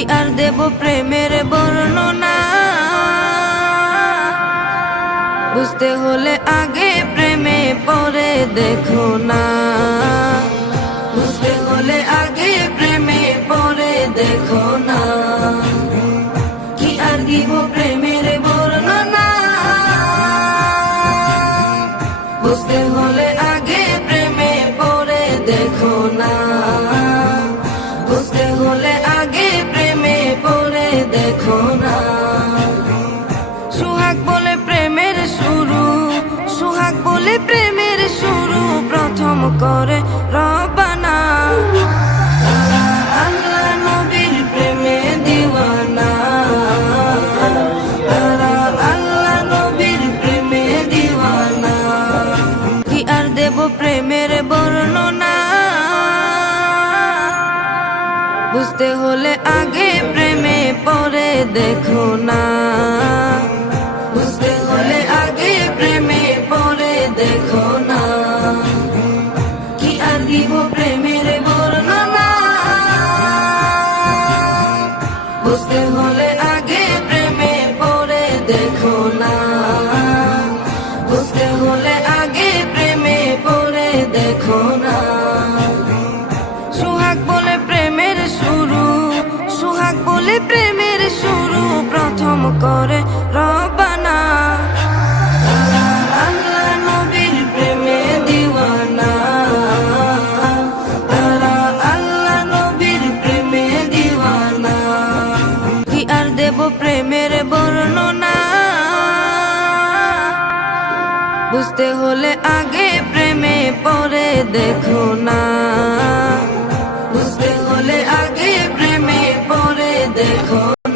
কি আর দেব প্রেমের বর্ণনা, বুঝতে হলে আগে প্রেমে পরে দেখো না, বুঝতে হলে আগে প্রেমে পরে দেখো না। কি আর দিব প্রেমের বর্ণনা, বুঝতে হলে আগে প্রেমে পরে দেখো না, বুঝতে হলে আগে প্রেমে পরে দেখো না। সুহাগ বলে প্রেমের শুরু, সুহাগ বলে প্রেমের শুরু প্রথম করে রবানা। আল্লাহ নবীর প্রেমে দিওয়ানা, তারা আল্লাহ নবীর প্রেমে দিওয়ানা। কি আর দেব প্রেমের বর্ণনা, বুঝতে হলে আগে প্রেমে পরে দেখো না, বুঝতে হলে আগে প্রেমে পরে দেখো না। কি আর দিব প্রেমের বর্ণনা, বুঝতে হলে আগে প্রেমে পরে দেখো না, বুঝতে হলে আগে প্রেমে পরে দেখো না। সুহাগ বলে প্রেমের শুরু, সুহাগ বলে প্রেমের শুরু প্রথম করে রবানা। আল্লাহ নবীর প্রেমে দিওয়ানা, তারা আল্লাহ নবীর প্রেমে দিওয়ানা। কি আর দেব প্রেমের বর্ণনা, বুঝতে হলে আগে প্রেমে পরে দেখো না, বুঝতে হলে আগে প্রেমে পরে দেখো।